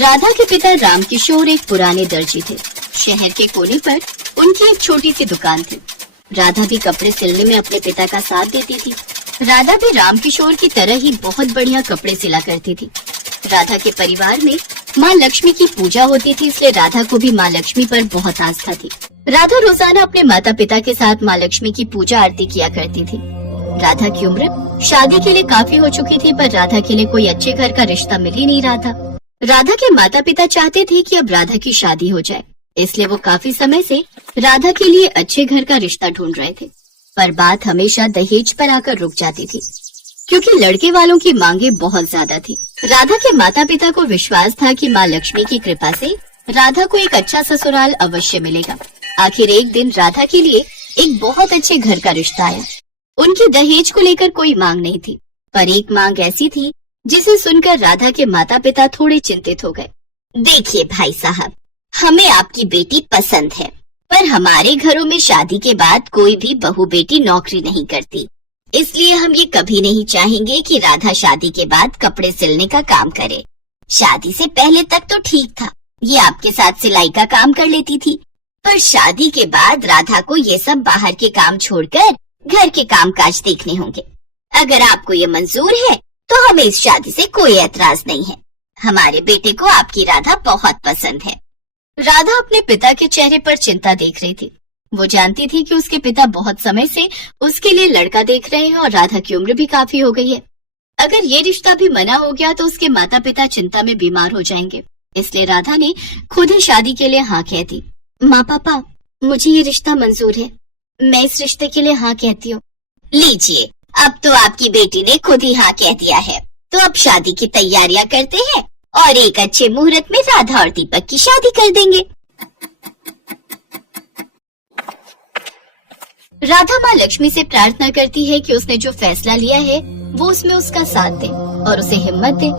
राधा के पिता राम किशोर एक पुराने दर्जी थे। शहर के कोने पर उनकी एक छोटी सी दुकान थी। राधा भी कपड़े सिलने में अपने पिता का साथ देती थी। राधा भी राम किशोर की तरह ही बहुत बढ़िया कपड़े सिला करती थी। राधा के परिवार में माँ लक्ष्मी की पूजा होती थी, इसलिए राधा को भी माँ लक्ष्मी पर बहुत आस्था थी। राधा रोजाना अपने माता पिता के साथ माँ लक्ष्मी की पूजा आरती किया करती थी। राधा की उम्र शादी के लिए काफी हो चुकी थी, पर राधा के लिए कोई अच्छे घर का रिश्ता मिल ही नहीं रहा था। राधा के माता पिता चाहते थे कि अब राधा की शादी हो जाए, इसलिए वो काफी समय से राधा के लिए अच्छे घर का रिश्ता ढूंढ रहे थे। पर बात हमेशा दहेज पर आकर रुक जाती थी, क्योंकि लड़के वालों की मांगे बहुत ज्यादा थी। राधा के माता पिता को विश्वास था कि माँ लक्ष्मी की कृपा से राधा को एक अच्छा ससुराल अवश्य मिलेगा। आखिर एक दिन राधा के लिए एक बहुत अच्छे घर का रिश्ता आया। उनकी दहेज को लेकर कोई मांग नहीं थी, पर एक मांग ऐसी थी जिसे सुनकर राधा के माता पिता थोड़े चिंतित हो गए। देखिए भाई साहब, हमें आपकी बेटी पसंद है, पर हमारे घरों में शादी के बाद कोई भी बहू बेटी नौकरी नहीं करती, इसलिए हम ये कभी नहीं चाहेंगे कि राधा शादी के बाद कपड़े सिलने का काम करे। शादी से पहले तक तो ठीक था, ये आपके साथ सिलाई का काम कर लेती थी, पर शादी के बाद राधा को ये सब बाहर के काम छोड़कर घर के काम काज देखने होंगे। अगर आपको ये मंजूर है तो हमें इस शादी से कोई एतराज नहीं है। हमारे बेटे को आपकी राधा बहुत पसंद है। राधा अपने पिता के चेहरे पर चिंता देख रही थी। वो जानती थी कि उसके पिता बहुत समय से उसके लिए लड़का देख रहे हैं और राधा की उम्र भी काफी हो गई है। अगर ये रिश्ता भी मना हो गया तो उसके माता पिता चिंता में बीमार हो जाएंगे, इसलिए राधा ने खुद ही शादी के लिए हाँ कह दी। माँ पापा, मुझे ये रिश्ता मंजूर है, मैं इस रिश्ते के लिए हाँ कहती हूँ। लीजिए, अब तो आपकी बेटी ने खुद ही हाँ कह दिया है, तो अब शादी की तैयारियां करते हैं और एक अच्छे मुहूर्त में राधा और दीपक की शादी कर देंगे। राधा माँ लक्ष्मी से प्रार्थना करती है कि उसने जो फैसला लिया है वो उसमें उसका साथ दे और उसे हिम्मत दे।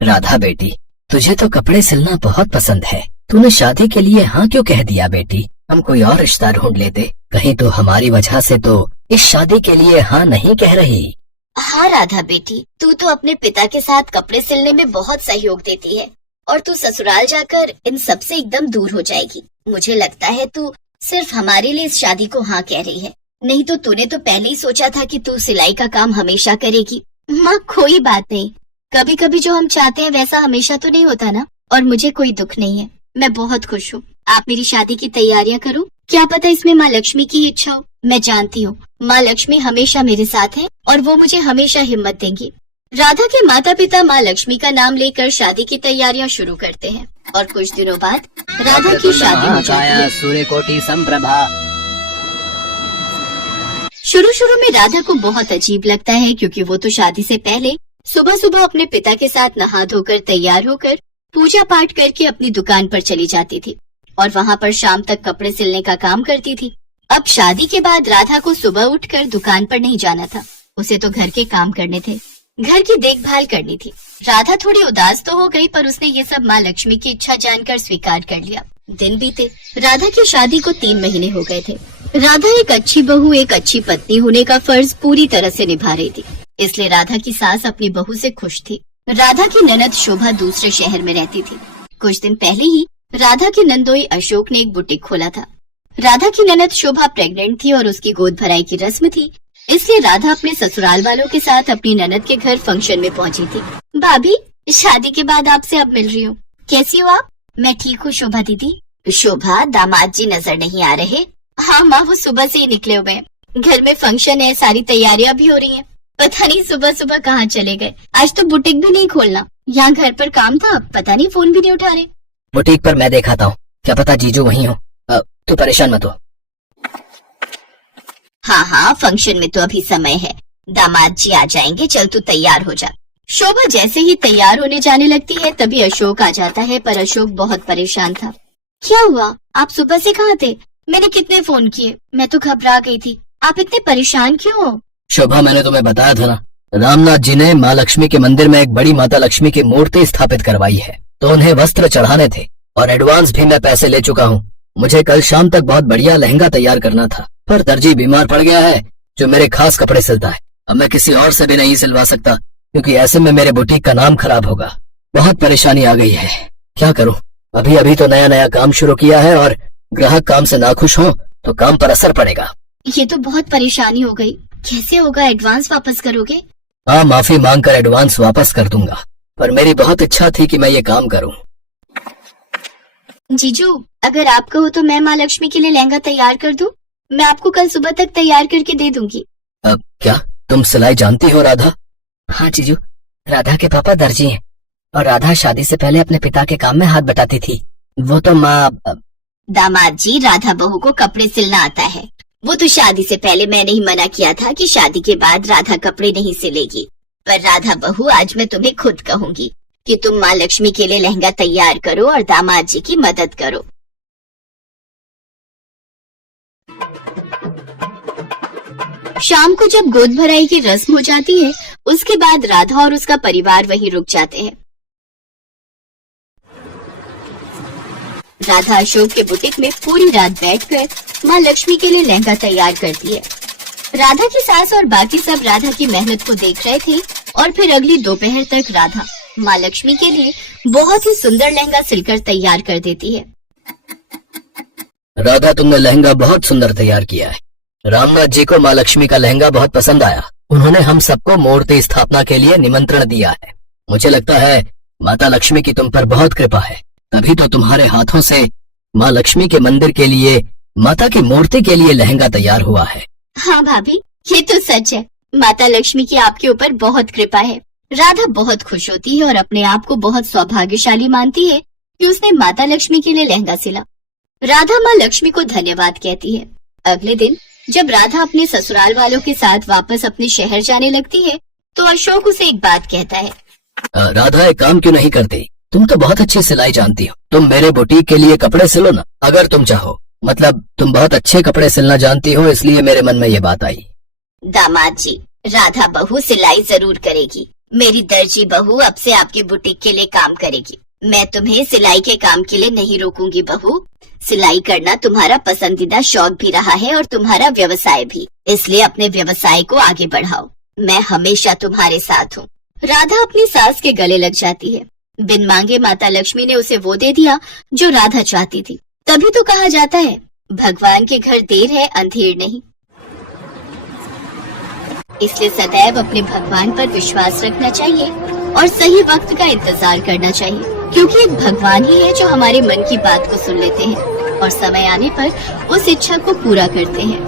राधा बेटी, तुझे तो कपड़े सिलना बहुत पसंद है, तूने शादी के लिए हाँ क्यों कह दिया बेटी? हम कोई और रिश्ता ढूंढ लेते, कहीं तो हमारी वजह से तो इस शादी के लिए हाँ नहीं कह रही। हाँ राधा बेटी, तू तो अपने पिता के साथ कपड़े सिलने में बहुत सहयोग देती है और तू ससुराल जाकर इन सब से एकदम दूर हो जाएगी। मुझे लगता है तू सिर्फ हमारे लिए इस शादी को हाँ कह रही है, नहीं तो तूने तो पहले ही सोचा था कि तू सिलाई का काम हमेशा करेगी। माँ कोई बात नहीं, कभी कभी जो हम चाहते हैं वैसा हमेशा तो नहीं होता ना, और मुझे कोई दुख नहीं है, मैं बहुत खुश हूँ। आप मेरी शादी की तैयारियां करो, क्या पता इसमें माँ लक्ष्मी की इच्छा हो। मैं जानती हूँ माँ लक्ष्मी हमेशा मेरे साथ है और वो मुझे हमेशा हिम्मत देंगी। राधा के माता पिता माँ लक्ष्मी का नाम लेकर शादी की तैयारियां शुरू करते हैं और कुछ दिनों बाद राधा की शादी हो जाती है। सूर्यकोटि संप्रभा। शुरू में राधा को बहुत अजीब लगता है, क्योंकि वो तो शादी से पहले सुबह सुबह अपने पिता के साथ नहा धोकर तैयार होकर पूजा पाठ करके अपनी दुकान पर चली जाती थी और वहाँ पर शाम तक कपड़े सिलने का काम करती थी। अब शादी के बाद राधा को सुबह उठकर दुकान पर नहीं जाना था, उसे तो घर के काम करने थे, घर की देखभाल करनी थी। राधा थोड़ी उदास तो हो गई, पर उसने ये सब माँ लक्ष्मी की इच्छा जानकर स्वीकार कर लिया। दिन बीते, राधा की शादी को 3 महीने हो गए थे। राधा एक अच्छी बहू, एक अच्छी पत्नी होने का फर्ज पूरी तरह से निभा रही थी, इसलिए राधा की सास अपनी बहू से खुश थी। राधा की ननद शोभा दूसरे शहर में रहती थी। कुछ दिन पहले ही राधा के नंदोई अशोक ने एक बुटीक खोला था। राधा की ननद शोभा प्रेग्नेंट थी और उसकी गोद भराई की रस्म थी, इसलिए राधा अपने ससुराल वालों के साथ अपनी ननद के घर फंक्शन में पहुंची थी। भाभी, शादी के बाद आपसे अब मिल रही हूँ, कैसी हो आप? मैं ठीक हूँ शोभा दीदी। शोभा, दामाद जी नजर नहीं आ रहे? हाँ माँ, वो सुबह से ही निकले हुए हैं, घर में फंक्शन है, सारी तैयारियां भी हो रही हैं। पता नहीं सुबह सुबह कहाँ चले गए। आज तो बुटीक भी नहीं खोलना, यहाँ घर पर काम था, पता नहीं फोन भी नहीं उठा रहे। बुटीक पर मैं दिखाता हूँ, क्या पता जीजू वहीं हो, तू परेशान मत हो। हाँ, फंक्शन में तो अभी समय है, दामाद जी आ जाएंगे, चल तू तैयार हो जा। शोभा जैसे ही तैयार होने जाने लगती है तभी अशोक आ जाता है, पर अशोक बहुत परेशान था। क्या हुआ, आप सुबह से कहाँ थे? मैंने कितने फोन किए, मैं तो घबरा गई थी। आप इतने परेशान क्यों हो? शोभा, मैंने तुम्हें बताया था ना, रामनाथ जी ने माँ लक्ष्मी के मंदिर में एक बड़ी माता लक्ष्मी की मूर्ति स्थापित करवाई है, तो उन्हें वस्त्र चढ़ाने थे और एडवांस भी मैं पैसे ले चुका हूँ। मुझे कल शाम तक बहुत बढ़िया लहंगा तैयार करना था, पर दर्जी बीमार पड़ गया है जो मेरे खास कपड़े सिलता है। अब मैं किसी और से भी नहीं सिलवा सकता, क्योंकि ऐसे में मेरे बुटीक का नाम खराब होगा। बहुत परेशानी आ गई है, क्या करूं? अभी अभी तो नया नया काम शुरू किया है और ग्राहक काम से नाखुश हो तो काम पर असर पड़ेगा। ये तो बहुत परेशानी हो गई। कैसे होगा? एडवांस वापस करोगे? हाँ, माफी मांगकर एडवांस वापस कर दूंगा, पर मेरी बहुत इच्छा थी कि मैं ये काम करूं। जीजू, अगर आप कहो तो मैं माँ लक्ष्मी के लिए लहंगा तैयार कर दूं। मैं आपको कल सुबह तक तैयार करके दे दूंगी। अब क्या तुम सिलाई जानती हो राधा? हाँ जीजू, राधा के पापा दर्जी हैं और राधा शादी से पहले अपने पिता के काम में हाथ बटाती थी। वो तो माँ। दामाद जी, राधा बहू को कपड़े सिलना आता है। वो तो शादी से पहले मैंने ही मना किया था कि शादी के बाद राधा कपड़े नहीं सिलेगी। पर राधा बहू, आज मैं तुम्हें खुद कहूंगी कि तुम माँ लक्ष्मी के लिए लहंगा तैयार करो और दामाद जी की मदद करो। शाम को जब गोद भराई की रस्म हो जाती है, उसके बाद राधा और उसका परिवार वहीं रुक जाते हैं। राधा अशोक के बुटीक में पूरी रात बैठकर माँ लक्ष्मी के लिए लहंगा तैयार करती है। राधा की सास और बाकी सब राधा की मेहनत को देख रहे थे और फिर अगली दोपहर तक राधा माँ लक्ष्मी के लिए बहुत ही सुंदर लहंगा सिलकर तैयार कर देती है। राधा, तुमने लहंगा बहुत सुंदर तैयार किया है। रामनाथ जी को माँ लक्ष्मी का लहंगा बहुत पसंद आया। उन्होंने हम सबको मूर्ति स्थापना के लिए निमंत्रण दिया है। मुझे लगता है माता लक्ष्मी की तुम पर बहुत कृपा है, तभी तो तुम्हारे हाथों से माँ लक्ष्मी के मंदिर के लिए, माता की मूर्ति के लिए लहंगा तैयार हुआ है। हाँ भाभी, ये तो सच है। माता लक्ष्मी की आपके ऊपर बहुत कृपा है। राधा बहुत खुश होती है और अपने आप को बहुत सौभाग्यशाली मानती है कि उसने माता लक्ष्मी के लिए लहंगा सिला। राधा माँ लक्ष्मी को धन्यवाद कहती है। अगले दिन जब राधा अपने ससुराल वालों के साथ वापस अपने शहर जाने लगती है तो अशोक उसे एक बात कहता है। राधा, एक काम क्यों नहीं करती? तुम तो बहुत अच्छी सिलाई जानती हो। तुम मेरे बुटीक के लिए कपड़े सिलो ना, अगर तुम चाहो। मतलब तुम बहुत अच्छे कपड़े सिलना जानती हो, इसलिए मेरे मन में ये बात आई। दामाद जी, राधा बहू सिलाई जरूर करेगी। मेरी दर्जी बहू अब से आपके बुटीक के लिए काम करेगी। मैं तुम्हें सिलाई के काम के लिए नहीं रोकूंगी बहू। सिलाई करना तुम्हारा पसंदीदा शौक भी रहा है और तुम्हारा व्यवसाय भी, इसलिए अपने व्यवसाय को आगे बढ़ाओ। मैं हमेशा तुम्हारे साथ हूँ। राधा अपनी सास के गले लग जाती है। बिन मांगे माता लक्ष्मी ने उसे वो दे दिया जो राधा चाहती थी। तभी तो कहा जाता है, भगवान के घर देर है अंधेर नहीं। इसलिए सदैव अपने भगवान पर विश्वास रखना चाहिए और सही वक्त का इंतजार करना चाहिए, क्योंकि एक भगवान ही है जो हमारे मन की बात को सुन लेते हैं और समय आने पर उस इच्छा को पूरा करते हैं।